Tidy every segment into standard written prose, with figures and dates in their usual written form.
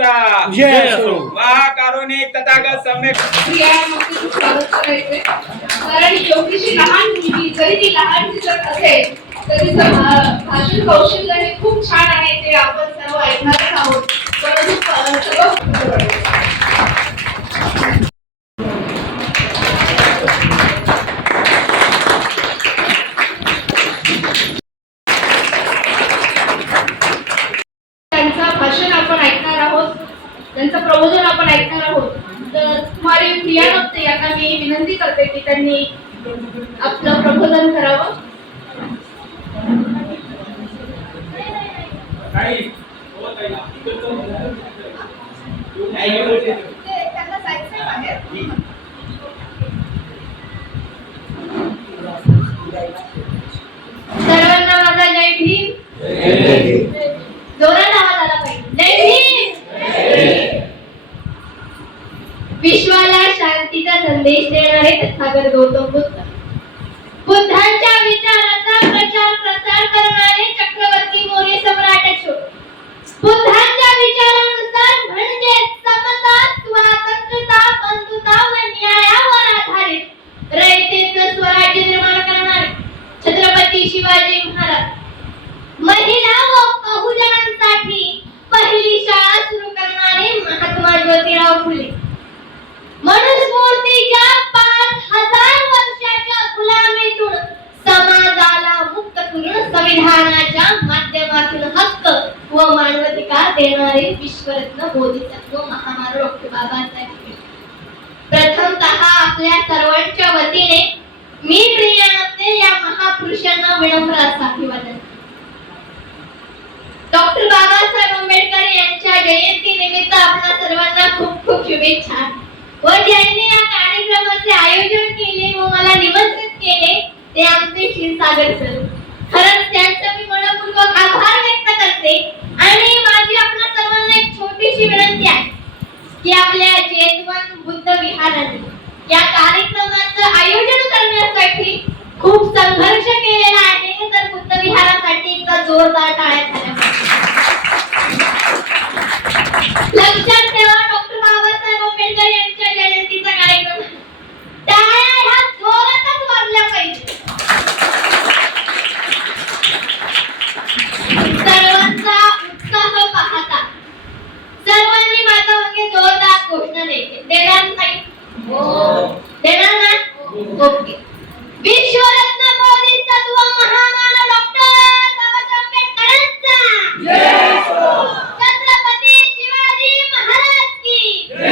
महाराजांचा जय असो. महाकारुणिक तथागत सम्यक कारण एवढीशी लहान मुलगी जरी ती लहान दिसत असेल तरी भाषण कौशल्य हे खूप छान आहे ते आपण सर्व ऐकणारच आहोत. त्यांचं भाषण आपण ऐकणार आहोत, त्यांचं प्रबोधन आपण ऐकणार आहोत. तर तुम्हाला प्रिया नव्हते आता मी विनंती करते की त्यांनी आपलं प्रबोधन करावं. सर्वांना माझा जय भीम. जोरात आवाज आला पाहिजे. जय भीम. विश्वाला शांतीचा संदेश देणारे तथागत गौतम बुद्ध, बुद्धांच्या विचाराचा प्रचार प्रसार करणारे चक्रवर्ती मौर्य सम्राट अशोक, बुद्धांच्या विचारानुसार म्हणजे समता, स्वातंत्र्यता, बंधुता व न्यायावर आधारित रयतेचं स्वराज्य निर्माण करणारे छत्रपती शिवाजी महाराज, महिला व बहुजनांसाठी पहिली शाळा सुरू करणारे महात्मा ज्योतिराव फुले, मनुस्मृतीच्या 5000 वर्षाच्या गुलामीतून समाजाला मुक्त करून संविधानाच्या माध्यमातून हक्क व मानवाधिकार देणारे विश्वरत्न बोधिसत्व महामानव डॉक्टर बाबासाहेब आंबेडकर. प्रथमतः आपल्या सर्वांच्या वतीने मी प्रिया नव्हते या महापुरुषांना विनम्र असा अभिवादन. डॉक्टर बाबासाहेब आंबेडकर यांच्या जयंती निमित्त आपल्या सर्वांना खूप खूप शुभेच्छा. व ज्यांनी या कार्यक्रमाचे आयोजन केले व मला निमंत्रित केले ते आमचे क्षीरसागर सर, खरंच त्यांचा मी मनपूर्वक आभार व्यक्त करते. आणि माझी आपल्या सर्वांना एक छोटीशी विनंती आहे की आपल्या जेतवन बुद्ध विहाराने या कार्यक्रमाचं आयोजन करण्यासाठी खूप संघर्ष केलेला आहे. तर बुद्ध विहारासाठी एकदा जोरदार टाळ्या झाल्या पाहिजे. लक्षात ठेवा डॉक्टर बाबासाहेब आंबेडकर यांच्या जयंतीचा कार्यक्रम टाळ्या ह्या जोरातच वाजल्या पाहिजे. सर्वांचा उत्साह पाहता सर्वांनी माझ्या मागे जोरदार घोषणा द्यायची. देणार नाही? देणार ना? ओके. विश्वरत्न बोधिसत्व महामानव डॉक्टर बाबासाहेब आंबेडकरांचा जय हो. छत्रपती शिवाजी महाराज की जय.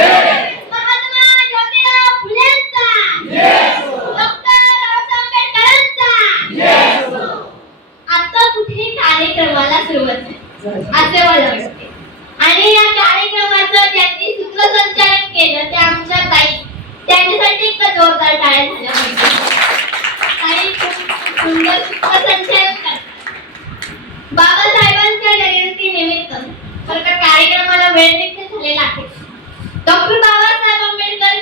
महात्मा ज्योतिराव फुलेंचा जय हो. डॉक्टर बाबासाहेब आंबेडकरांचा जय हो. आता कुठे कार्यक्रमाला सुरुवात झाली असे मला वाटते. आणि या कार्यक्रमाचं ज्यांनी सूत्रसंचालन केलं ते आमच्या ताई, त्यांच्यासाठी एक जोरदार टाळ्या झाल्या पाहिजे. ताई खूप सुंदर सूत्रसंचालन करतात. बाबासाहेबांच्या जयंती निमित्त खरं तर कार्यक्रमाला वेळ देखील झालेला आहे. डॉक्टर बाबासाहेब आंबेडकर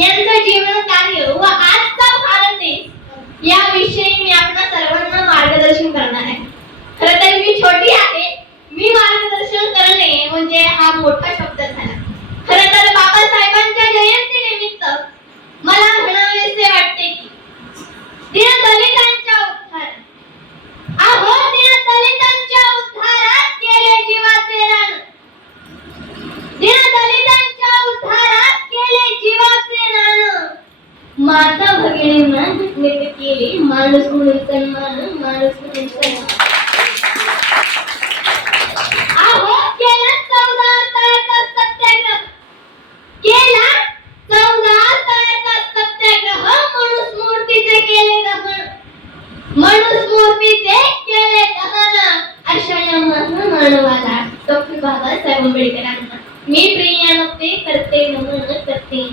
यांचं जीवन कार्य व आजचा भारत देश याविषयी मी आपल्या सर्वांना मार्गदर्शन करणार आहे. खरं तर मी छोटी आहे, मी मार्गदर्शन करणे म्हणजे हा मोठा शब्द झाला. खरं तर बाबासाहेबांच्या जयंती निमित्त मला म्हणावेसे वाटते की दलितांच्या उद्धार, अहो दलितांच्या उद्धारात केले जीवाचे रान, दलितांच्या उद्धारात केले जीवाचे रान, माता भगिनींना घटनेत केले माणूस म्हणून सन्मान, माणूस म्हणून सन्मान. अहो केला 14 तळ्याचा सत्याग्रह, केला 14 तळ्याचा सत्याग्रह, मनुस्मृतीचे केले दहन, मनुस्मृतीचे केले दहन, अशा या महामानवाला डॉक्टर बाबासाहेब आंबेडकरांना मी प्रिया नव्हते करते नमन करते.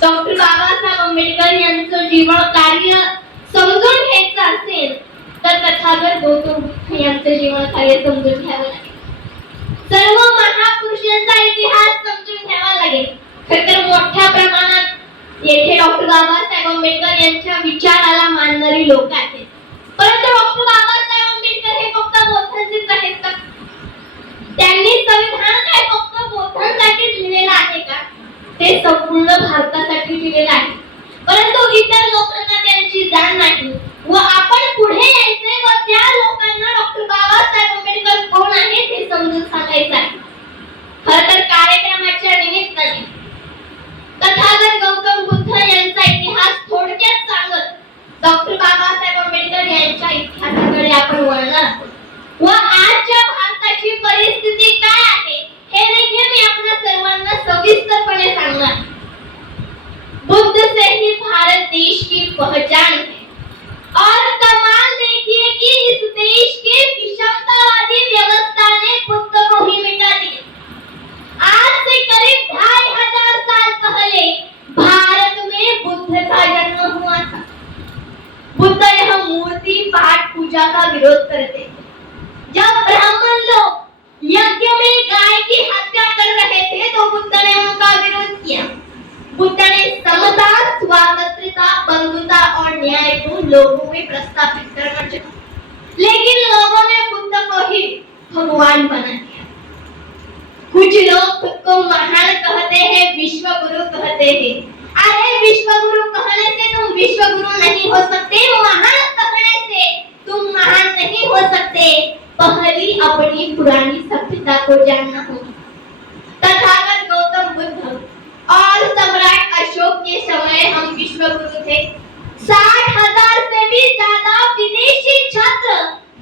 डॉक्टर बाबासाहेब आंबेडकर यांचं जीवन कार्य समजून घ्यायचं असेल तर तथागत गौतम बुद्ध यांचं जीवन कार्य समजून घ्यावं लागेल. सर्व महापुरुषांचा इतिहास समजून घ्यावा लागेल. तर मोठ्या प्रमाणात येथे डॉक्टर बाबासाहेब आंबेडकर यांच्या विचाराला मानणारी लोक आहेत. परंतु डॉक्टर बाबासाहेब आंबेडकर हे फक्त मोठ्यांचेच व आजच्या भारताची परिस्थिती काय आहे हे देखील मी आपल्या सर्वांना सविस्तरपणे सांगणार. बुद्ध से ही भारत देश की पहचान है और कमाल देखिए कि इस देश के विषमतावादी व्यवस्था ने बुद्ध को ही मिटा दिया. आज से करीब 2500 साल पहले भारत में बुद्ध का जन्म हुआ था. बुद्ध यह मूर्ति पाठ पूजा का विरोध करते थे. जब ब्राह्मण लोग यज्ञ में गाय की हत्या कर रहे थे तो बुद्ध ने उनका विरोध किया. बुद्ध ने समता, स्वातंत्रता, बंधुता और न्याय को लोगों में प्रस्थापित करना चाहा, लेकिन लोगों ने बुद्ध को ही भगवान बना दिया. कुछ लोग खुद को महान कहते हैं, विश्व गुरु कहते हैं. अरे विश्व गुरु कहने से तुम विश्व गुरु नहीं हो सकते, महान कहने से तुम महान नहीं हो सकते. पहली अपनी पुरानी सभ्यता को जानना होगा. तथागत गौतम बुद्ध और सम्राट अशोक के समय हम विश्व गुरु थे. 60,000 से भी ज्यादा विदेशी छात्र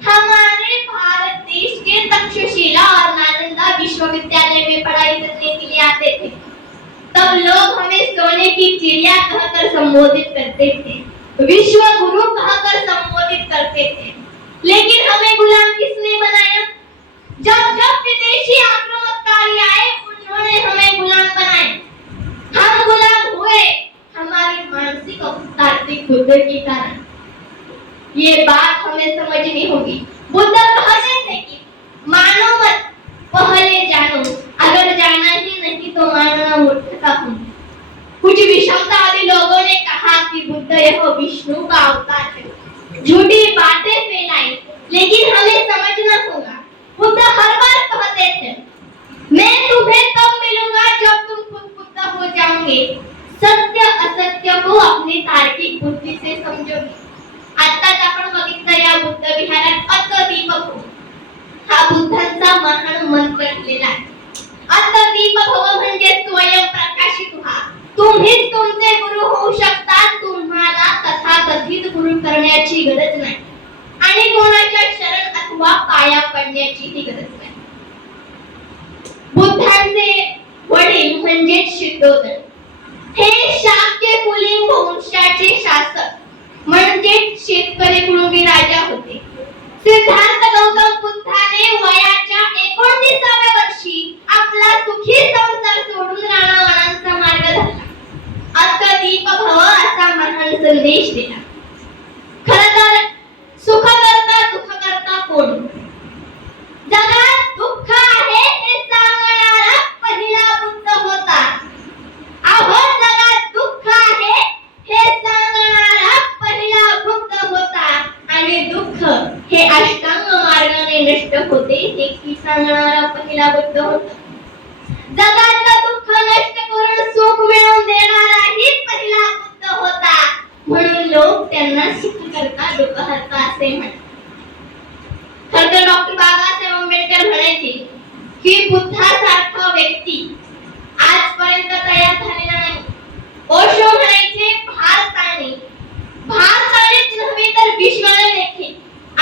हमारे भारत देश के तक्षशिला और नालंदा विश्वविद्यालय में पढ़ाई करने के लिए आते थे. तब लोग हमें सोने की चिड़िया कहकर संबोधित करते थे, विश्व गुरु कहकर संबोधित करते थे. लेकिन हमें गुलाम किसने बनाया? जब जब विदेशी आक्रमणकारी आए उन्होंने हमें गुलाम बनाया. हम गुलाम हुए हमारी मानसिक और तात्विक बुद्ध के कारण. ये बात हमें समझनी होगी. बुद्ध कहते थे कि मानो मत, पहले जानो. अगर जाना ही नहीं तो मानना मूर्खता होगी. कुछ विषमतावादी लोगों ने कहा कि बुद्ध यह विष्णु का अवतार है. झूठी बातें फैलाई, लेकिन हमें समझना होगा. बुद्ध हर बार कहते थे, मैं तुम्हें तब मिलूंगा जब तुम खुद बुद्ध हो जाओगे. सत्य असत्य को अपनी तार्किक बुद्धी से समजोगे. आताच आपण बघितलं या बुद्ध विहारात अत्तदीपक हा बुद्धांचा महान मंत्र लिहिलेला आहे. अत्तदीप भव म्हणजे स्वयं प्रकाशित व्हा. तुम्हीच तुमचे गुरु होऊ शकता. तुम्हाला तथाकथित गुरु करण्याची गरज नाही आणि कोणाच्या शरण अथवा पाया पडण्याचीही गरज नाही. बुद्धांचे वडील म्हणजे शुद्धोधन हे शाक्य कुलीन वंशाचे शासक म्हणजे शेतकरी कुळुंबी राजा होते. सिद्धार्थ गौतम बुद्धाने वयाच्या 29व्या वर्षी आपला सुखी संसार सोडून राणावनांचा मार्ग धरला. अत्तदीप भव असा महान संदेश दिला. खरं तर सुख करता दुःख करता कोण? जगात दुःख आहे हे सांगणारा पहिला बुद्ध होता. अहो जगात दुःख आहे हे सांगणारा पहिला बुद्ध होता आणि दुःख हे अष्टांग मार्गाने नष्ट होते हे सांगणारा पहिला बुद्ध होता. जगातलं दुःख नष्ट करून सुख मिळवून देणाराही पहिला बुद्ध होता. म्हणून लोक त्यांना सुख करता दुःख हरता असे म्हणतात. खरं तर डॉक्टर बाबासाहेब आंबेडकर म्हणायचे की बुद्धासारखा व्यक्ती आजपर्यंत तयार झालेला नाही. ओशो म्हणायचे भारतानेच नव्हे तर विश्वाने देखील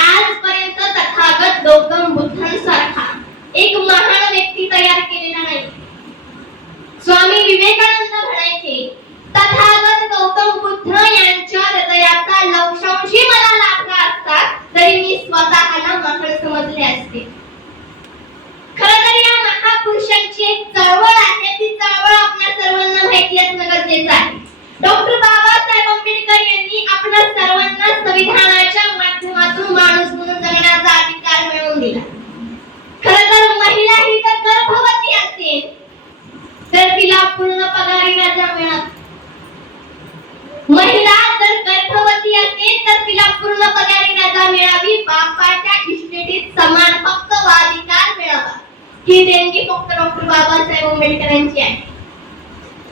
आजपर्यंत तथागत गौतम बुद्धांसारखा एक महान व्यक्ती तयार केलेला नाही. स्वामी विवेकानंद म्हणायचे तथागत गौतम बुद्ध यांच्या हृदयाचा लक्षांशी मला लाभला असता तरी मी स्वतःला महान समजले असते. खरं तर या महापुरुषांची एक चळवळ आहे. ती चळवळ आपल्या सर्वांना माहिती असणं गरजेचं आहे. डॉक्टर बाबासाहेब आंबेडकर यांनी आपल्या सर्वांना संविधानाच्या माध्यमातून माणूस म्हणून जगण्याचा अधिकार मिळवून दिला. खरं तर महिला ही जर गर्भवती असेल तर तिला पूर्ण पगारी रजा मिळत. महिला जर गर्भवती असेल तर तिला पूर्ण पगारी रजा मिळावी. बापाच्या इस्टेटीत समान हक्क व अधिकार मिळावा. ही देणगी फक्त डॉक्टर बाबासाहेब आंबेडकरांची आहे.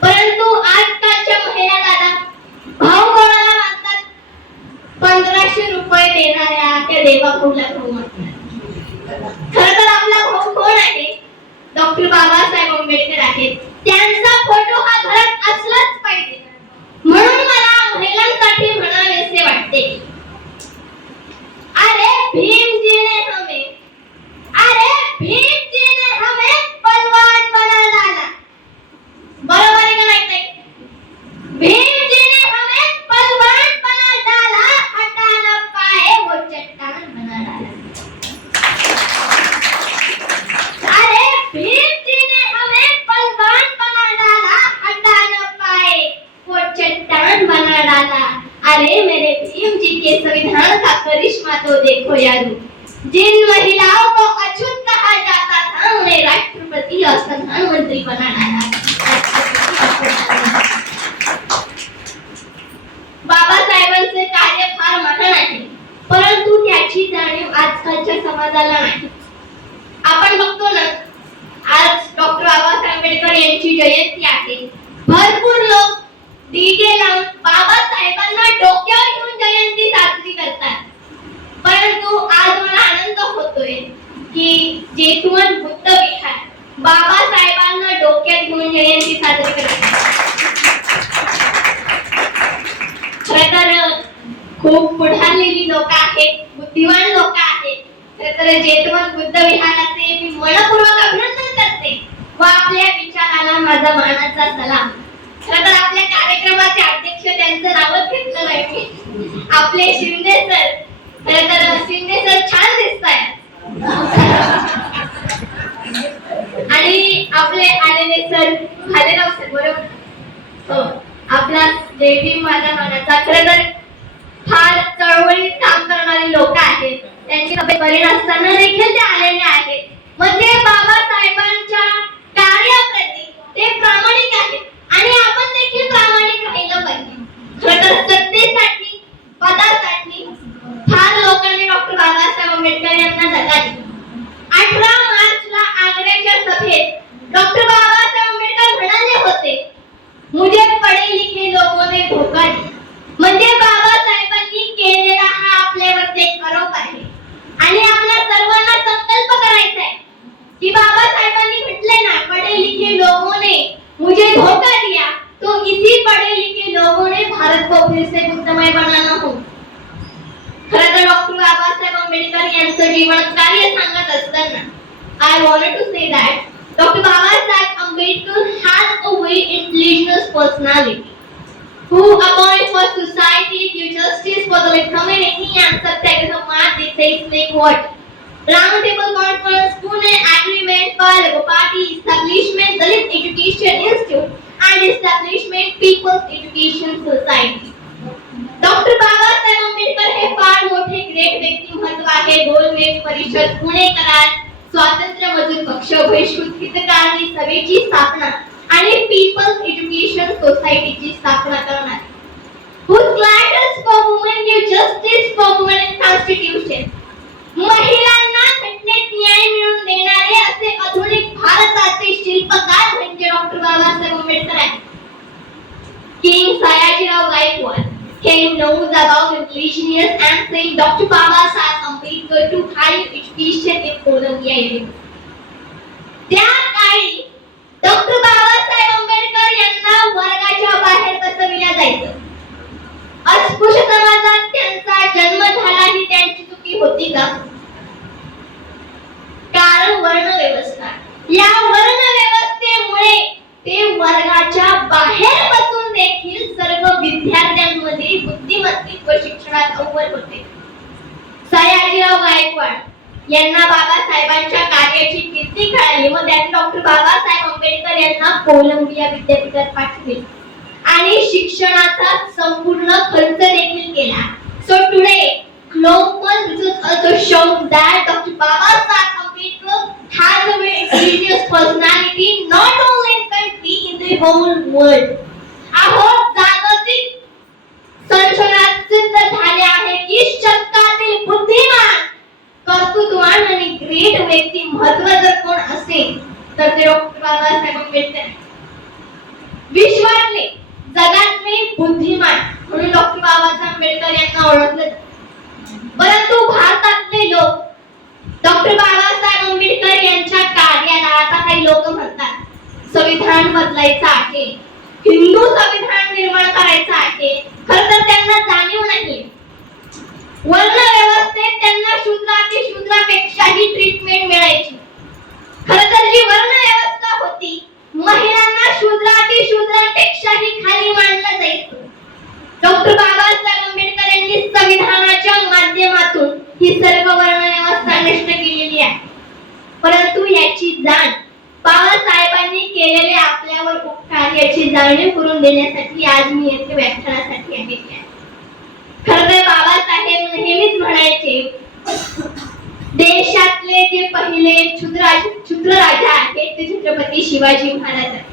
परंतु आजकालच्या महिला दादा भाऊ कोणाला मागतात? 1500 रुपये देणाऱ्या त्या देवाभाऊला भाऊ मागतात. खरं तर आपला भाऊ कोण आहे? डॉक्टर बाबासाहेब आंबेडकर आहेत. त्यांचा फोटो हा घरात असलाच पाहिजे. म्हणून मला महिलांसाठी म्हणावेसे वाटते, अरे भीम जी ने हमें छोड़िया रूप। जिन महिलाओं को अछूत कहा जाता था उन्हें राष्ट्रपति और प्रधानमंत्री बनाया बाबासाहेबांचे कार्य फार महान आहे, परंतु त्याची जाणीव आजकालच्या समाजाला नाही। आपण बघतो ना, आज डॉक्टर बाबासाहेब आंबेडकर यांची जयंती आहे। भरपूर लोक डीजे लावून बाबासाहेबांना डोक्यावर घेऊन जयंती साजरी करतात, परंतु आज मला आनंद होतोय की जेथून बुद्ध विहार बाबासाहेबांना डोक्यात घेऊन जयंती साजरी करतात। खरं खूप पुढारलेली लोक आहेत, बुद्धिमान लोक आहेत। खरं जेथून बुद्ध विहाराचे मी मनपूर्वक अभिनंदन करते व आपल्या विचाराला माझा मानाचा सलाम। खरं आपल्या कार्यक्रमाचे अध्यक्ष त्यांचं नावच घेतलं नाही मी, आपले शिंदे सर। खरं शिंदे सर छान दिसतायत आणि आपले आलेले सर भालेराव सर, बरोबर हो, आपला जयभीम माझा मानाचा। खरं फार चळवळीत काम करणारे लोक आहेत, त्यांची तब्येत बरी नसताना देखील ते आलेले आहेत। म्हणजे बाबासाहेबांच्या कार्याप्रती ते प्रामाणिक आहेत आणि आपण देखील प्रामाणिक राहिलं पाहिजे। खरं सत्तेसाठी, पदासाठी फार लोकांनी डॉक्टर बाबासाहेब आंबेडकर यांना धक्का दिला। 18 मार्चला आग्र्याच्या सभेत डॉक्टर बाबासाहेब आंबेडकर म्हणाले होते, मुझे पढ़े लिखे लोगों ने धोखा दिया। म्हणजे बाबासाहेबांनी केलेला हा आपल्यावरती एक आरोप आहे आणि आपल्या सर्वांना संकल्प करायचा आहे की बाबासाहेबांनी म्हटले ना, पढ़े लिखे लोगों ने मुझे धोखा दिया, तो इसी पढ़े लिखे लोगों ने भारत को फिर से बुद्धमय बनाना हो। खरं तर डॉक्टर बाबासाहेब आंबेडकर यांचं जीवन कार्य सांगत असताना I wanted to say that Dr. Babasaheb Ambedkar has a very intelligent personality who appoints for society, due justice for the community and Satyagraha March decides like what? Round Table Conference, Pune Agreement for Labour Party, establishment Dalit Education Institute and establishment People's Education Society. Doctor Babasaheb Ambedkar हे फार मोठे great व्यक्तिमत्व आहे। गोलमेज परिषद, पुणे करार, स्वातंत्र्य मजूर पक्ष, बहिष्कृत हितकारी सभेची स्थापना आणि पीपल्स एज्युकेशन सोसायटीची स्थापना करणार। Who clatters for women, give justice for women in constitution. महिलांना घटनेत न्याय मिळवून देणारे असे आधुनिक भारताचे शिल्पकार म्हणजे डॉक्टर बाबासाहेब आंबेडकर आहेत। King Sayajirao Gaikwad He knows about indigenous and saying Dr. Babasaheb Ambedkar to higher education in Columbia University. त्या काळी डॉक्टर बाबासाहेब आंबेडकर यांना वर्गाच्या बाहेर बसविल्या जायचं। अस्पृश्य समाजात त्यांचा जन्म झाला ही त्यांची चुकी होती का? कारण वर्ण व्यवस्था, या वर्ण व्यवस्थेमुळे ते वर्गाच्या बाहेर बसून देखील सर्व विद्यार्थ्यांमध्ये बुद्धिमत्तेवर शिक्षणात अव्वल होते। सयाजीराव गायकवाड यांना बाबासाहेबांच्या कार्याची कीर्ती कळाली व त्यांनी डॉक्टर बाबासाहेब आंबेडकर यांना कोलंबिया विद्यापीठात पाठवले आणि शिक्षणाचा संपूर्ण खर्च देखील केला। So today global research also shows that Dr. Babasaheb Ambedkar has a very serious personality not only in country in the whole world. जागतिक संशोधनात सिद्ध झाले आहे की शतकातील बुद्धिमान, कर्तृत्ववान आणि ग्रेट व्यक्तिमत्व जर कोण असेल तर ते डॉक्टर बाबासाहेब आंबेडकर। विश्वातले जगातले बुद्धिमान म्हणून डॉक्टर बाबासाहेब आंबेडकर यांना ओळखले जाते। परंतु भारतातले लोक डॉक्टर बाबासाहेब आंबेडकर यांच्या कार्याला आता काही लोक म्हणतात संविधान बदलायचं आहे, हिंदू संविधान निर्माण करायचं आहे। खरं तर त्यांना जाणीव नाही, वर्ण व्यवस्थेत त्यांना शूद्रापेक्षाही ट्रीटमेंट मिळायची। खरं तर जी वर्ण व्यवस्था होती, महिलांना शूद्रापेक्षाही खाली मानलं जायचं। डॉक्टर बाबासाहेब आंबेडकर यांनी संविधानाच्या माध्यमातून ही सर्व वर्ण व्यवस्था नष्ट केलेली आहे। परंतु याची जाण बाबासाहेबांनी केलेले आपल्यावर उपकार याची जाणीव करून देण्यासाठी आज मी येथे व्याख्यानासाठी आलेली आहे। खरं तर बाबासाहेब नेहमीच म्हणायचे देशातले जे पहिले क्षुद्र राजा आहेत ते छत्रपती शिवाजी महाराज आहेत.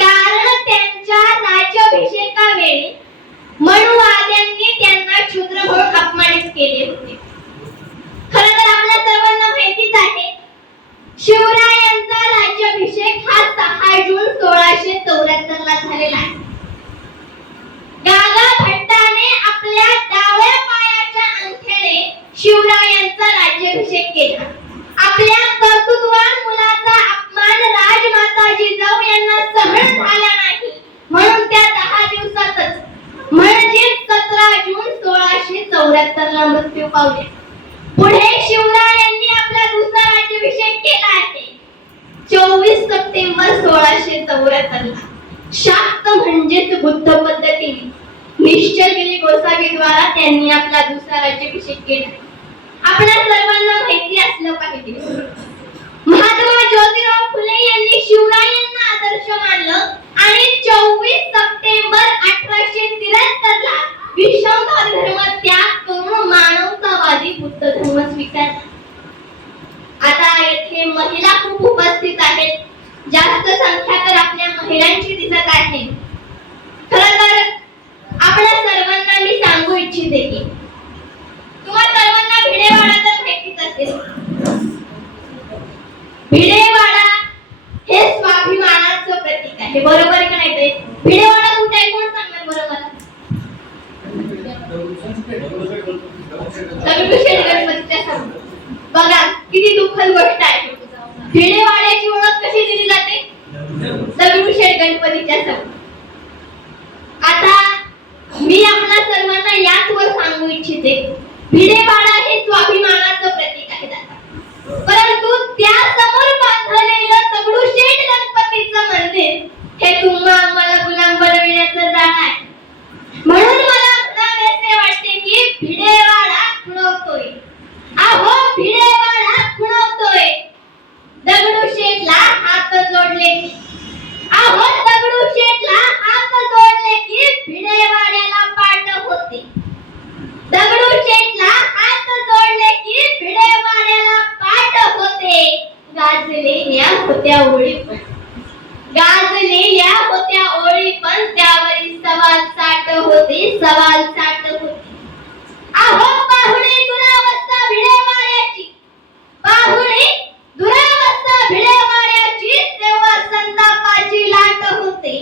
कारण त्यांच्या राज्याभिषेकावेळी मनुवाद्यांनी त्यांना क्षुद्र म्हणून अपमानित केले होते. खरं तर आपल्या सर्वांना माहितीच आहे शिवरायांचा राज्याभिषेक हा 6 जून 1674 ला झालेला आहे. गागा भट्टाने आपल्या डाव्या पायाच्या अंगठ्याने शिवरायांचा राज्याभिषेक केला. आपल्या कर्तृत्वान मुलाचा अपमान राजमाता जिजाऊ यांना सहन झाला नाही म्हणून त्या 10 दिवसातच म्हणजे 17 जून 1674 ला मृत्यू पावले. पुढे शिवरायांनी आपला दुसरा राज्याभिषेक केला आहे 24 सप्टेंबर 1674 ला. शाक्त म्हणजेच बुद्ध पद्धतीने निश्चलगिरी गोसावी द्वारा त्यांनी आपला दुसरा राज्याभिषेक केला. आपल्या सर्वांना माहिती असलं पाहिजे महात्मा ज्योतिराव फुले यांनी शिवरायांना आदर्श मानलं आणि 24 सप्टेंबर 1873 ला विषमता धर्म त्याग करून मानवतावादी बुद्ध धर्म स्वीकारला. आता येथे महिला खूप उपस्थित आहेत. जास्त संख्या तर आपल्या महिलांची दिसत आहे. खरं तर आपल्या सर्वांना मी सांगू इच्छिते की तुम्हा सर्वांना भिडेवाडा तर माहितीच असेल. भिडेवाडा हे स्वाभिमानाचं प्रतीक आहे. बरोबर का नाही ते? भिडेवाडा कुठे आहे कोण सांगणार बरं मला? दगडूशेठ गणपतीच्या समोर. बघा किती दुःखद गोष्ट आहे. भिडेवाड्याची ओळख कशी दिली जाते? दगडूशेठ गणपतीच्या समोर. आता मी आपल्या सर्वांना याचवर सांगू इच्छिते भिडेवाडा हे स्वाभिमानाचं प्रतीक आहे दादा. परंतु त्या समोर बांधलेलं दगडूशेठ गणपतीचं मंदिर हे तुम्हा आम्हाला गुलाम बनविण्याचं जाळ आहे. म्हणून मला म्हणावेसे वाटते की भिडेवाडा खुणवतोय. अहो भिडेवाडा खुणवतोय. दगडूशेठला हात जोडले की अहो दगडूशेठला हात जोडले की भिडेवाड्याला पाठ होते. दगडूशेठला हात जोडले की भिडेवाड्याला पाठ होते. गाजलेल्या होत्या ओळी पण गाजलेल्या होत्या ओळी पण त्यावरील सवाल साठ होते. सवाल साठ होते. अहो पाहुणे दुरावस्था भिडेवाड्याची. पाहुणे दुरावस्था भिडेवाड्याची तेव्हा संतापाची लाट होते.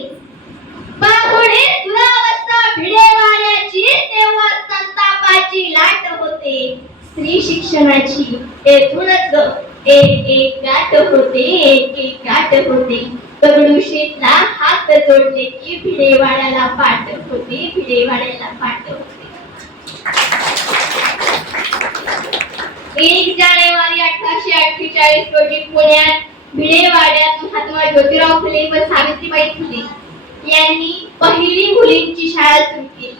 पाहुणे दुरावस्था भिडेवाड्याची तेव्हा संतापाची लाट होते. स्त्री शिक्षणाची येथूनच एक गाठ होते. एक गाठ होते. दगडूशेठला हात जोडले की भिडेवाड्याला पाठ होते. भिडेवाड्याला पाठ होते. 1 जानेवारी 1848 रोजी पुण्यात भिडेवाड्यात महात्मा ज्योतिराव फुले व सावित्रीबाई फुले यांनी पहिली मुलींची शाळा सुरू केली.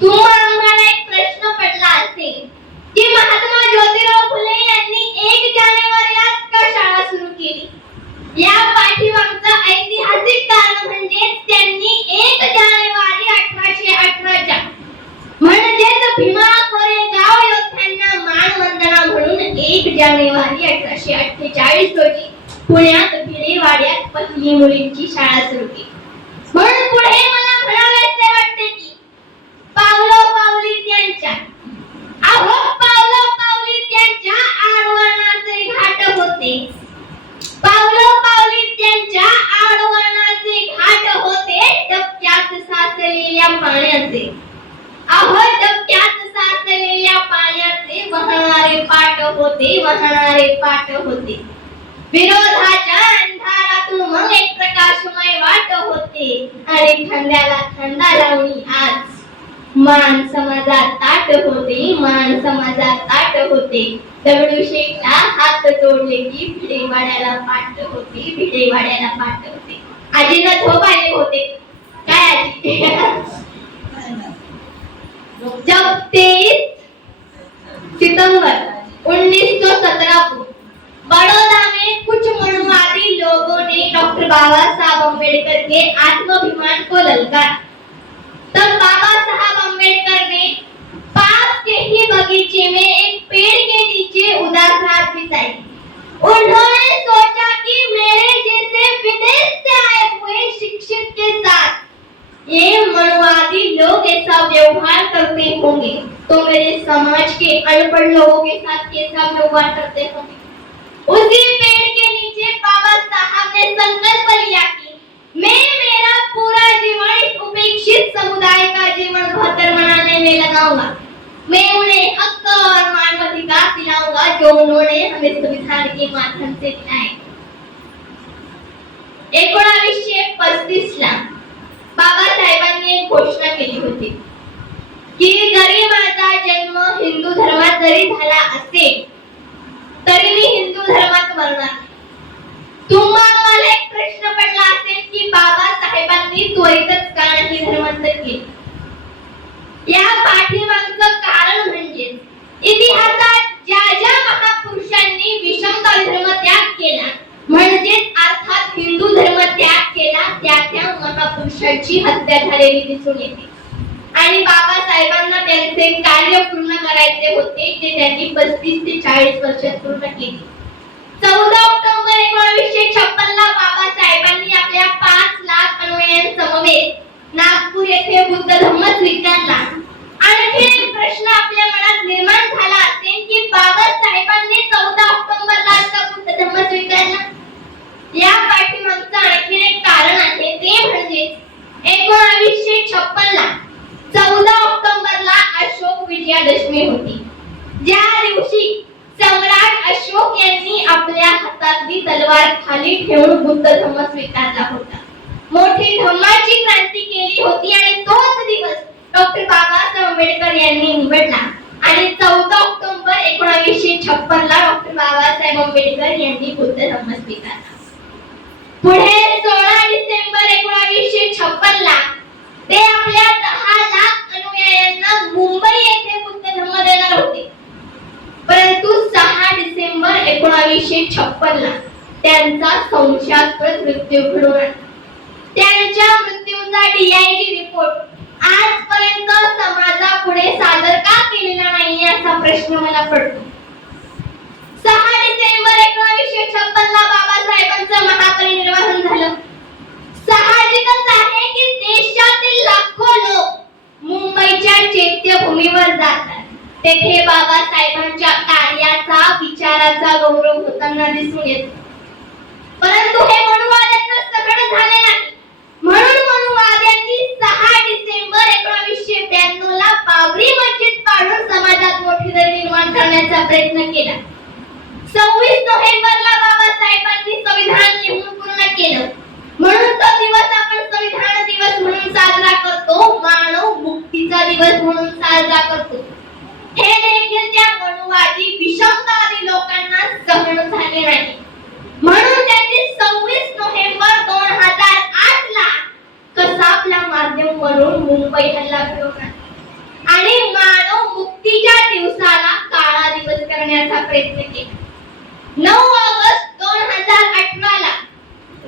तुम्हा आम्हाला एक प्रश्न पडला असेल की महात्मा ज्योतिराव फुले यांनी 1 जानेवारीला का शाळा सुरू केली? या पाठीमागचं ऐतिहासिक कारण म्हणजे त्यांनी 1 जानेवारी 1818 म्हणजेच भीमा कोरेगाव योद्ध्यांना मानवंदना म्हणून 1 जानेवारी 1848 रोजी पुण्यात भिडेवाड्यात पहिली मुलींची शाळा सुरू केली. म्हणून पुढे मला म्हणावेसे वाटते की पावलोपावली त्यांच्या अहो पावलोपावली त्यांच्या आडवळणाचे घाट होते. पावलोपावली त्यांच्या आडवळणाचे घाट होते. डबक्यात साचलेल्या पाण्याचे अहो डबक्यात साचलेल्या पाण्याचे वाहणारे पाट होते. वाहणारे पाट होते. विरोधाच्या अंधारातून मग एक प्रकाशमय वाट होते आणि खंड्याला खंडा लावणी आज मान समाजात ताट होते. मान समाजात ताट होते. दगडूशेठला हात जोडले की भिडेवाड्याला पाठ होते. भिडेवाड्याला पाठ होते. आजीला झोप आले होते काय आजी? जब 23 सितंबर 1917 को बड़ौदा में कुछ मनुवादी लोगों ने डॉक्टर बाबा साहब अम्बेडकर के आत्माभिमान को ललकारा। तब बाबा साहब अम्बेडकर ने पास के ही बगीचे में एक पेड़ के नीचे उदास रात बिताई। उन्होंने सोचा कि मेरे जैसे विदेश से आए हुए शिक्षित के साथ ये मनुवादी लोग ऐसा व्यवहार करते होंगे तो मेरे समाज के अनपढ़ लोगों के साथ कैसा व्यवहार करते होंगे। उसी पेड़ के नीचे बाबा साहब ने संकल्प लिया कि मैं मेरा पूरा जीवन इस उपेक्षित समुदाय का जीवन बेहतर बनाने में लगाऊंगा। मैं उन्हें हक और मानवाधिकार दिलाऊंगा जो उन्होंने हमें संविधान के माध्यम से दिलाए। 1935 ला बाबासाहेबांनी एक घोषणा केली होती की जरी माझा जन्म हिंदू धर्मात जरी झाला असेल तरी मी हिंदू धर्मात मरणार। तुम्हाला एक प्रश्न पडला असेल की बाबासाहेबांनी त्वरितच का नाही धर्मांतर केले। या पाठीमागचं कारण म्हणजे इतिहासात ज्या ज्या महापुरुषांनी विषमता धर्म त्याग केला म्हणजेच अर्थात हिंदू धर्म त्याग केला त्या महापुरुषांची हत्या झालेली दिसून येते आणि बाबासाहेबांना त्यांचे कार्य पूर्ण करायचे होते ते त्यांनी 35 ते 40 वर्षात पूर्ण केले। 14 ऑक्टोबर 1956 ला बाबासाहेबांनी आपल्या 5 लाख अनुयायांसमवेत नागपूर येथे बुद्ध धम्म स्वीकारला। आणखी एक प्रश्न आपल्या मनात निर्माण झाला असेल की बाबासाहेबांनी 14 ऑक्टोबरला का बुद्ध धम्म स्वीकारला। या पाठीमागचं आणखी एक कारण आहे ते म्हणजे 1956 ला 14 ऑक्टोबरला अशोक विजयादशमी होती। ज्या दिवशी सम्राट अशोक यांनी आपल्या हातातली तलवार खाली ठेवून बुद्ध धम्म स्वीकारला होता। मोठी धम्माची क्रांती केली होती आणि तोच दिवस डॉक्टर बाबासाहेब आंबेडकर यांनी निवडला आणि 14 ऑक्टोबर 1956 ला डॉक्टर बाबासाहेब आंबेडकर यांनी बुद्ध धम्म स्वीकारला। पुढे 16 डिसेंबर 1956 ला ते आपल्या 10 लाख अनुयायांना मुंबई येथे बुद्ध धम्म देणार होते परंतु 6 डिसेंबर 1956 ला त्यांचा संशयास्पद मृत्यू घडून आला। त्यांच्या मृत्यूचा DIG रिपोर्ट आजपर्यंत समाजापुढे सादर का केलेला नाही असा प्रश्न मला पडतो। 6 डिसेंबर 1956 ला बाबासाहेबांचं महापरिनिर्वाण झालं। साहजिकच आहे की देशातील लाखो लोक मुंबईच्या चैत्यभूमीवर जातात तेथे बाबासाहेबांच्या कार्याचा विचाराचा गौरव होताना दिसून येतो परंतु हे मनुवाद्यांना सगळं झाले नाही म्हणून मनुवाद्यांनी 6 डिसेंबर 1992 ला बाबरी मस्जिद पाडून समाजात मोठी दरी निर्माण करण्याचा प्रयत्न केला। 26 नोव्हेंबरला बाबासाहेबांनी संविधान लिहून पूर्ण केलं म्हणून तो दिवस आपण संविधान दिवस म्हणून साजरा करतो मानव मुक्तीचा दिवस म्हणून साजरा करतो। हे देखील त्या मनुवादी विषमतावादी लोकांना सहन झाले नाही म्हणून त्यांनी 26 नोव्हेंबर 2008 ला कसाबला माध्यम म्हणून मुंबई हल्ला घडवला आणि मानव मुक्तीच्या दिवसाला काळा दिवस करण्याचा प्रयत्न केला। 9 ऑगस्ट 2018 ला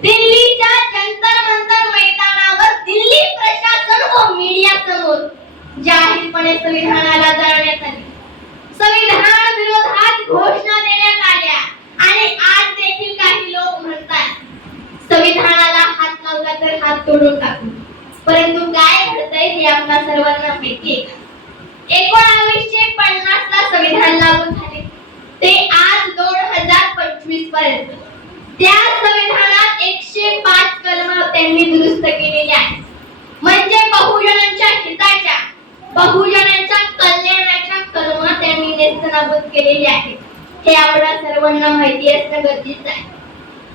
दिल्लीच्या जंतर मंतर मैदानावर दिल्ली प्रशासन व मीडिया समोर जाहीरपणे संविधानाला जाळण्यात आले। संविधान विरोधात घोषणा देण्यात आल्या आणि आज देखील काही लोक म्हणतात संविधानाला हात लावला तर हात तोडून टाकू परंतु काय घडतंय हे आपल्या सर्वांना माहिती आहे का। 1950 ला संविधान लागू झाले ते आज 2025 पर्यंत त्या संविधानात 105 कलम त्यांनी दुरुस्त केलेले आहेत म्हणजे बहुजनांच्या हिताच्या बहुजनांच्या कल्याणाच्या कलम त्यांनी नेस्तनाबूत केलेले आहेत हे आपल्या सर्वांना माहिती असणं गरजेचं आहे।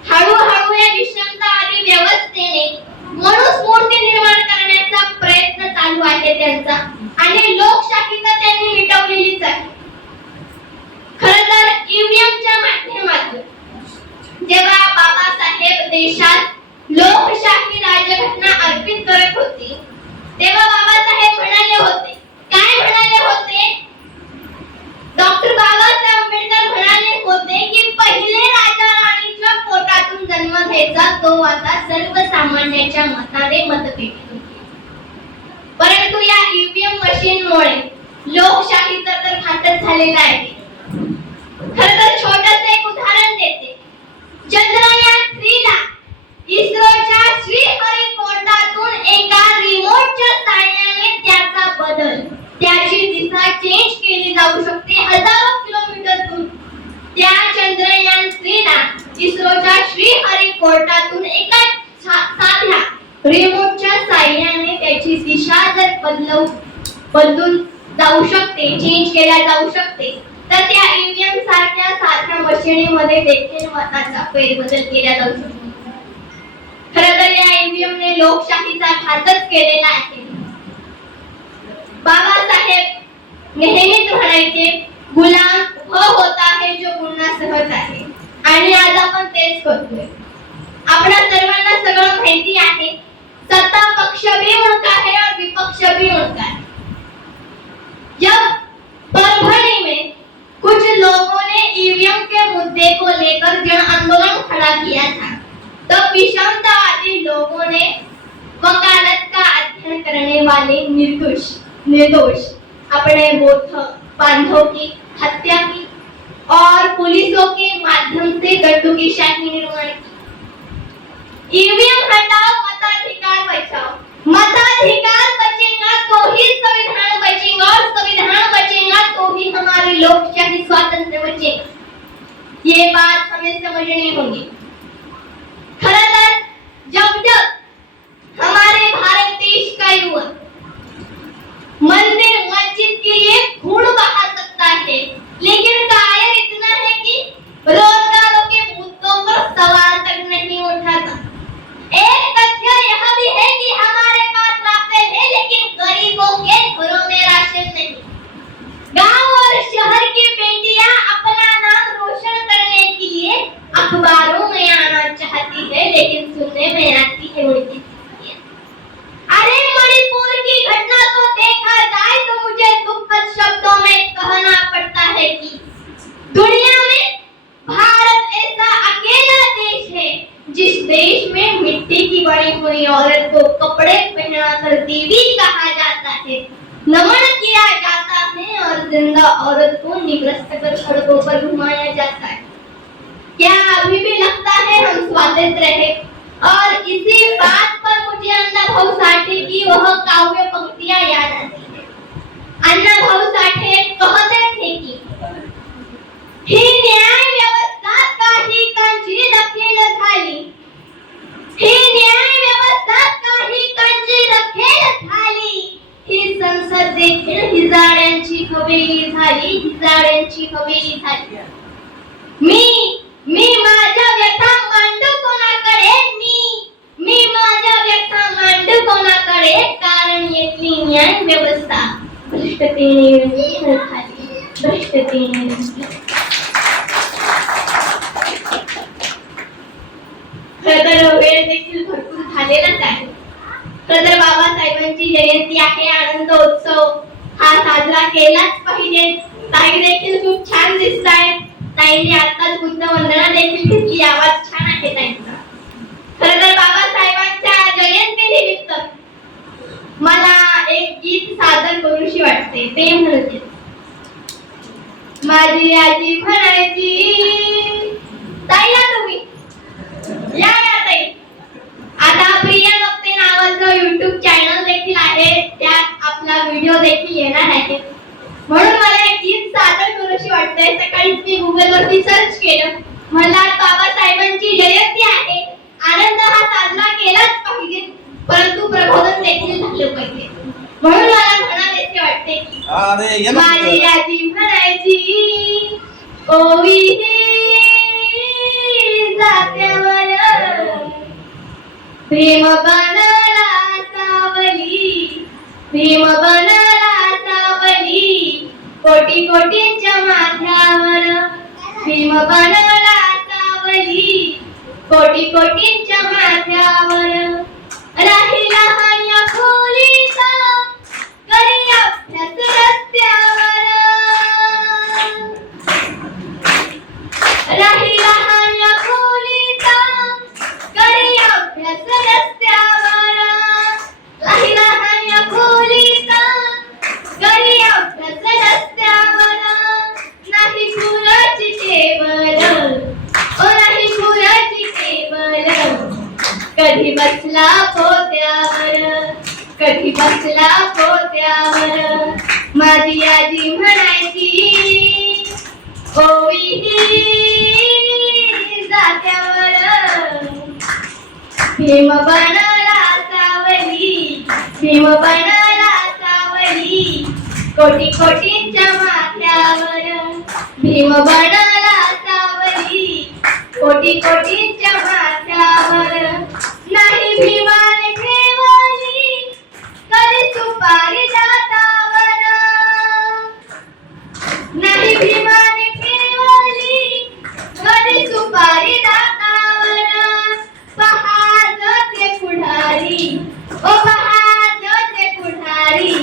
हळूहळू या विषमतावादी व्यवस्थेने मनुस्मृती निर्माण करण्याचा प्रयत्न चालू आहे त्यांचा आणि लोकशाही तर त्यांनी मिटवलेलीच आहे। खरं तर ईव्हीएमच्या माध्यमातून जेव्हा बाबासाहेब देशात लोकशाही राज्यघटना अर्पित करत होते तेव्हा बाबासाहेब म्हणाले होते काय म्हणाले होते डॉक्टर बाबासाहेब आंबेडकर म्हणाले होते की पहिले राजा राणीच्या पोटातून जन्म घ्यायचा तो आता सर्वसामान्यांच्या मताने मतपेटीत परंतु या ईव्हीएम मशीनमुळे लोकशाहीचा तर घातच झालेला आहे. खरं तर छोटंसं एक उदाहरण देते. चंद्रयान 3 ला इस्रोच्या श्रीहरिकोटातून एका रिमोटच्या साहाय्याने त्याचा बदल, त्याची दिशा चेंज केली जाऊ शकते हजारो किलोमीटर दूर. त्या चंद्रयान 3 ला इस्रोच्या श्रीहरिकोटातून एका साध्या रिमोटच्या साहाय्याने त्याची दिशा जर बदलून जाऊ शकते, चेंज केल्या जाऊ शकते, तर त्या ईव्हीएम सारख्या साध्या मशिनीमध्ये देखील मताचा फेरबदल केला जाऊ शकतो. खरं तर या ईव्हीएम ने लोकशाहीचा घातच केलेला आहे. बाबासाहेब नेहमीच म्हणायचे, गुलाम वो होता है जो गुन्हा सहत आहे. आणि आज आपण तेच करतोय. आपल्या सर्वांना सगळं माहिती आहे, सत्ता पक्ष भी उनका है और विपक्ष भी उनका है. जब परभणी में कुछ लोगों ने ईवीएम के मुद्दे को लेकर जन आंदोलन खड़ा किया था, तो विषमतावादी लोगों ने वकालत का अध्ययन करने वाले निर्दोष अपने बोथ बांधों की हत्या की और पुलिसों के माध्यम से गड्ढों की शाही निर्माण की. ईवीएम हटाओ, मताधिकार बचाओ. मताधिकार बचेगा तो ही संविधान बचेगा और संविधान बचेगा तो ही हमारी लोकशाही स्वातंत्र बचेगा. ये बात हमें समझनी होगी. खरं तर जब हमारे भारत देश का युवा मंदिर मस्जिद के लिए खून बहा सकता है, लेकिन कायर इतना है कि रोजगारों के मुद्दों पर सवाल तक नहीं उठाता. एक तथ्य यह भी है कि हमारे पास राशन है, लेकिन गरीबों के घरों में राशन नहीं. गांव और शहर की बेटियां अपना नाम रोशन करने के लिए अखबारों में आना चाहती है, लेकिन सुनने में आती है उनकी. अरे मणिपुर की घटना को देखा जाए तो मुझे दुखद शब्दों में कहना पड़ता है कि दुनिया में भारत ऐसा अकेला देश है जिस देश में मिट्टी की बनी हुई औरत को कपड़े पहनाकर देवी कहा जाता है, नमन किया जाता है और जिंदा औरत को निग्रस्त कर सड़कों पर घुमाया जाता है. क्या अभी भी लगता है हम स्वातंत्र रहे? और इसी बात पर मुझे अण्णाभाऊ साठे की वह काव्य पंक्तियां याद आती है. अण्णाभाऊ साठे कहते थे कि ही न्याय व्यवस्था काही कांची रखेल झाली, ही न्याय व्यवस्था काही कांची रखेल झाली, ही संसद देखील हिजाड्यांची हवेली झाली, हिजाड्यांची हवेली झाली. मी माझ्या व्यथा मांडू कोणाकडे, मी माझ्या व्यथा मांडू कोणाकडे, कारण येथली न्याय व्यवस्था भ्रष्टतेने खाली, भ्रष्टतेने. खरं वेळ देखील भरपूर झालेलाच आहे. खरं बाबासाहेबांची जयंती आहे, आनंदोत्सव हा साजरा केलाच पाहिजे. ताई देखील खूप छान दिसतायत. ताईंनी आताच बुद्ध वंदना देखील घेतली. आवाज छान आहे ताईंचा. खरं तर बाबासाहेबांच्या जयंतीनिमित्त मला एक गीत सादर करूशी वाटते. ते म्हणजे माझी आजी म्हणायची, ताई या तुम्ही या ताई. आता प्रिया वक्ते नावाचं YouTube चॅनल देखील आहे, त्यात आपला व्हिडिओ देखील येणार आहे. म्हणून मला एक गीत सादर करूशी वाटतंय. सकाळीच मी Google वरती सर्च केलं. मला बाबासाहेबांची जयंती आहे, आनंद हा साजरा केलाच पाहिजे, परंतु प्रबोधन देखील झालं पाहिजे. म्हणून मला म्हणावेसे वाटते की माझी आजी म्हणायची, ओवी जात्यावर भीम बनला सावली, भीम बनला सावली, कोटी कोटींच्या माथ्यावर भीम बनला सावली, कोटी कोटींच्या माथ्यावर. राहिला हाया खोलीचा करी अभ्यास रस्त्यावर, राहिला हाया खोलीचा करी अभ्यास रस्त्यावर, राहिला हाया खोलीचा करी अभ्यास कधी बसला पोत्यावर, कधी बसला पोत्यावर, माझी आजी म्हणायची ओवी जात्यावर. भीम बनला सावली, भीम बनला सावली, कोटी कोटींच्या माथ्यावर. भीम बनला सावली, कोटी कोटींच्या माथ्यावर. नाही भीमाने ठेवली कधी सुपारी दातावर, नाही भीमाने ठेवली कधी सुपारी दातावर. पहाजचे पुढारी, ओ पहाजचे पुढारी,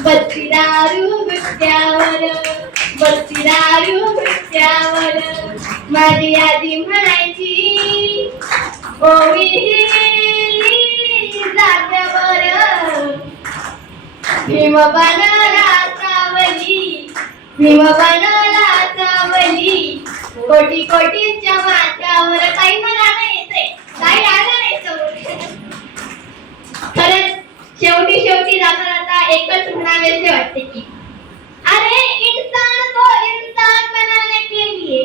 बसती दारू बिट्ट्यावर, बसती दारू बिट्ट्यावर. माझी आजी म्हणायची ओवी जात्यावर. भीम बनला सावली, भीम बनला सावली, कोटी कोटींच्या माथ्यावर. काही मला नाही येते, काही आलं नाही समोर. खरंच शेवटी जाता एकच म्हणावेसे वाटते की अरे इंसान को इंसान बनाने के लिए,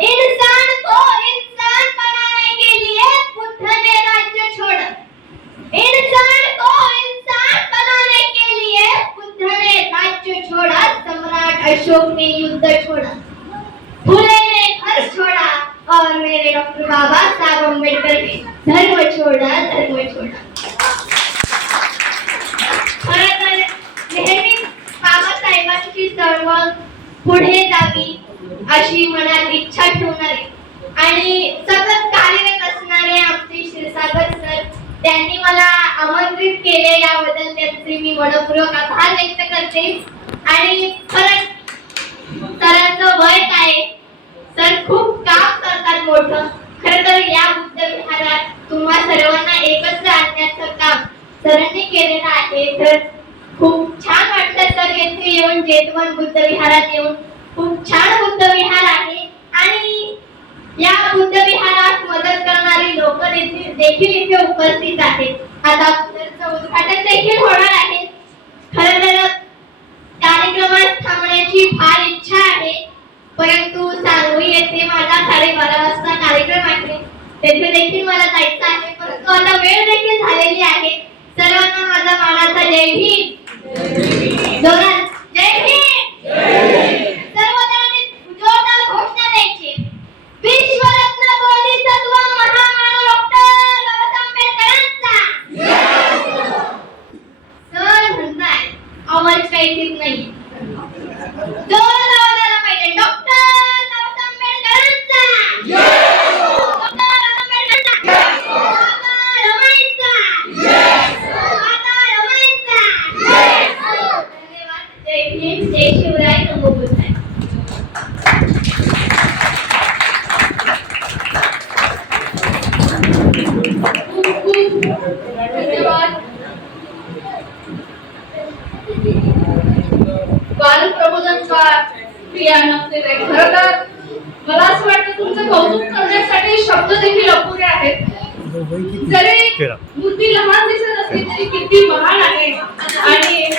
इंसान को इंसान बनाने के लिए बुद्ध ने राज्य छोड़ा. इंसान को इंसान बनाने के लिए बुद्ध ने राज्य छोड़ा. सम्राट अशोक ने युद्ध छोड़ा, फुले ने घर छोड़ा, और मेरे डॉक्टर बाबा साहब अम्बेडकर ने धर्म छोड़ा, धर्म छोड़ा. खरं तर नेहमीच बाबासाहेबांची चळवळ पुढे जावी अशी मनात इच्छा ठेवणारे आणि सतत कार्यरत असणारे आमचे क्षीरसागर सर, त्यांनी मला आमंत्रित केले याबद्दल त्यांचे मी मनपूर्वक आभार व्यक्त करते. आणि खरंच सरांचं वय काय, सर खूप काम करतात मोठं. खरं तर या बुद्ध विहारात तुम्हा सर्वांना एकत्र आणण्याचं काम सरांनी केलेलं आहे. तर खूप छान वाटलं सर येथे येऊन, जेतवन बुद्ध विहारात येऊन. खूप छान बुद्ध विहार आहे आणि या बुद्ध विहारात मदत करणारी लोक देखील इथे उपस्थित आहेत. आता बुद्धांचं उद्घाटन देखील होणार आहे. खरं तर कार्यक्रमात थांबण्याची फार इच्छा आहे, परंतु सांगवी येथे माझा 12:30 वाजता कार्यक्रम आहे, तेथे देखील मला जायचं आहे. परंतु आता वेळ देखील झालेली आहे. सर्वांना माझा मानाचा जय भीम. जोरात जय भीम. सर्वजणांनी जोरदार घोषणा द्यायची. विश्वरत्न बोधिसत्व महामानव डॉक्टर बाबासाहेब आंबेडकरांचा. सर म्हणताय आवाज काही ठीक नाही. जोर लावायला पाहिजे. डॉक्टर बाबासाहेब आंबेडकरांचा. डॉक्टर आंबेडकरांचा. माता रमाईचा. माता रमाईचा. धन्यवाद. जय भीम. जय शिवराय. नमो बुद्धाय. धन्यवाद. बालप्रबोधन का क्रिया नसते ते. खरं तर मला असं वाटतं तुमचं कौतुक करण्यासाठी शब्द देखील अपुरे आहेत. जरी मूर्ती लहान दिसत असली तरी किती महान आहे. आणि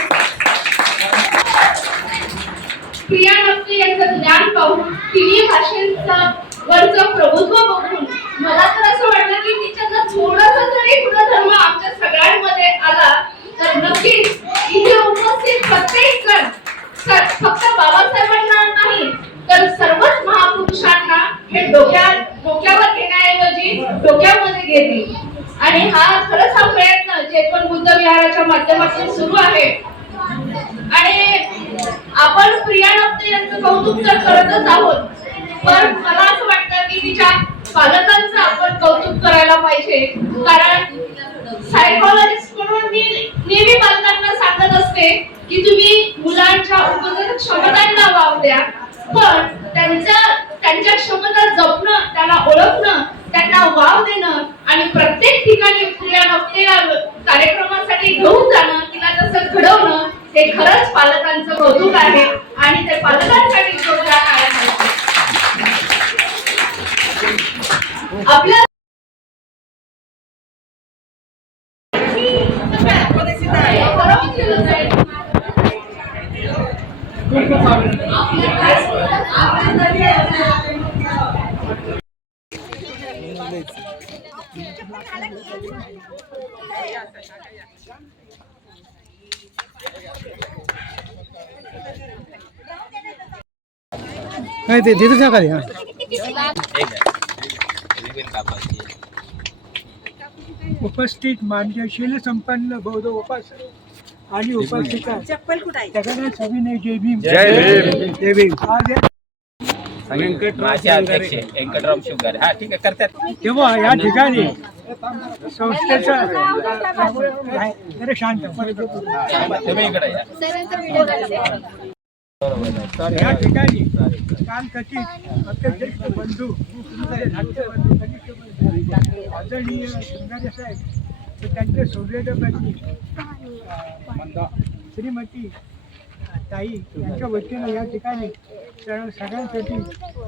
प्रिया नक्की यांचं ज्ञान पाहून, तिन्ही भाषेचं वरचं प्रभुत्व बघून मला तर असं वाटलं की तिच्यातला थोडासा जरी गुणधर्म आमच्या सगळ्यांमध्ये आला तर नक्कीच इथे उपस्थित प्रत्येक जण फक्त बाबासाहेबांना नाही तर सर्वच महापुरुषांना हे डोक्यावर घेण्याऐवजी डोक्यामध्ये घेतील. आणि हा खरंच हा प्रयत्न जेतवन बुद्ध विहाराच्या माध्यमातून सुरू आहे. आणि आपण प्रिया नक्की यांचं कौतुक तर करतच आहोत, पण मला असं वाटतं की तिच्या पालकांचं आपण कौतुक करायला पाहिजे. कारण सायकोलॉजिस्ट म्हणून मी नेहमी पालकांना सांगत असते की तुम्ही मुलांच्या उपजत क्षमतांना वाव द्या, पण त्यांच्या क्षमता जपणं, त्यांना ओळखणं, त्यांना वाव देणं आणि प्रत्येक ठिकाणी प्रिया नक्कीला कार्यक्रमासाठी घेऊन जाणं, तिला तसं घडवणं हे खरंच पालकांचं कौतुक आहे. आणि ते पालकांसाठी आपल्या नाही ते तिथेच नका रे, हा. उपस्थित मान्य शील संपन्न बौद्ध उपासक आणि उपासिका सगळ्यांना सविनय जय भीम. जय भीम. आज माझे अध्यक्ष व्यंकटराव शुगर. हा ठीक आहे करतात. तेव्हा या ठिकाणी संस्थेचा जरा शांत तुम्ही इकडे या. या ठिकाणी काल कथित आपले ज्येष्ठ बंधू नाट्य बंधू कनिष्ठ बंधू आदरणीय शृंगारे साहेब व त्यांचे सौर्योदय पत्नी श्रीमती ताई यांच्या वतीनं या ठिकाणी सगळ्यांसाठी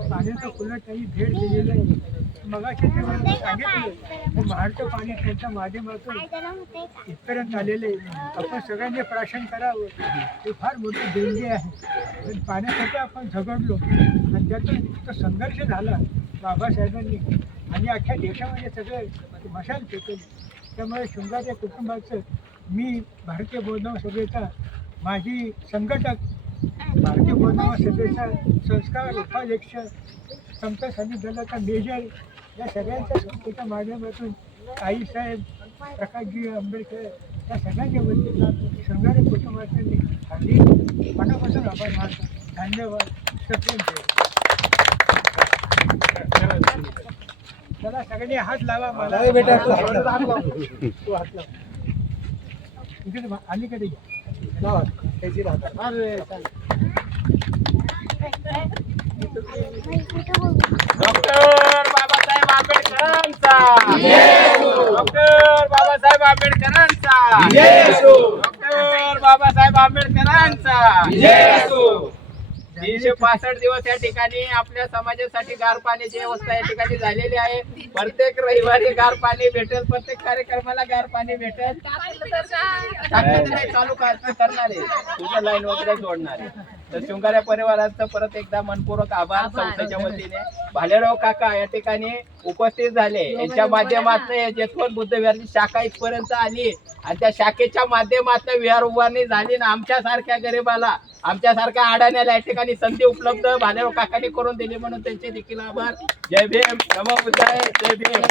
पाण्याचा खुला त्यांनी भेट दिलेली आहे. मगाशी ते सांगितलं महाडचं पाणी त्यांच्या माध्यमातून इथपर्यंत आलेले आपण सगळ्यांनी प्राशन करावं. हे फार मोठी देणगी आहे. पण पाण्यासाठी आपण झगडलो आणि त्यातून इतका संघर्ष झाला बाबासाहेबांनी आणि अख्ख्या देशामध्ये सगळे मशाल फेकले. त्यामुळे शृंगारे कुटुंबाचं मी भारतीय बौद्ध सभेचा माजी संघटक, भारतीय बौद्ध सभेचा संस्कार उपाध्यक्ष, संत सनी दलाचा मेजर या सगळ्यांच्या संस्थेच्या माध्यमातून आईसाहेब प्रकाशजी आंबेडकर या सगळ्यांच्या वतीनं शृंगारे कुटुंबाचे हल्ली मनापासून आभार मानतो. धन्यवाद. चला सगळ्यांनी हात लावा. मला बेटा तू हात लाव. इकडे अलीकडे लावा त्याची राहतात. डॉक्टर बाबासाहेब आंबेडकरांचा. डॉक्टर बाबासाहेब आंबेडकरांचा. डॉक्टर बाबासाहेब आंबेडकरांचा. 365 दिवस या ठिकाणी आपल्या समाजासाठी गार पाण्याची व्यवस्था या ठिकाणी झालेली आहे. प्रत्येक रविवारी गार पाणी भेटेल. प्रत्येक कार्यक्रमाला गार पाणी भेटेल. चालू करणार आहे तुझ्या लाईन वगैरे जोडणार आहे. तर शृंगारे परिवाराचं परत एकदा मनपूर्वक आभार संस्थेच्या वतीने. भालेराव काका या ठिकाणी उपस्थित झाले. यांच्या माध्यमातून जसवंत बुद्ध विहारची शाखा इथपर्यंत आली आणि त्या शाखेच्या माध्यमातून विहार उभारणी झाली ना आमच्यासारख्या गरीबाला, आमच्यासारख्या अडाण्याला या ठिकाणी संधी उपलब्ध भालेराव काकांनी करून दिली, म्हणून त्यांचे देखील आभार. जय भीम. नमो बुद्धाय. जय भीम.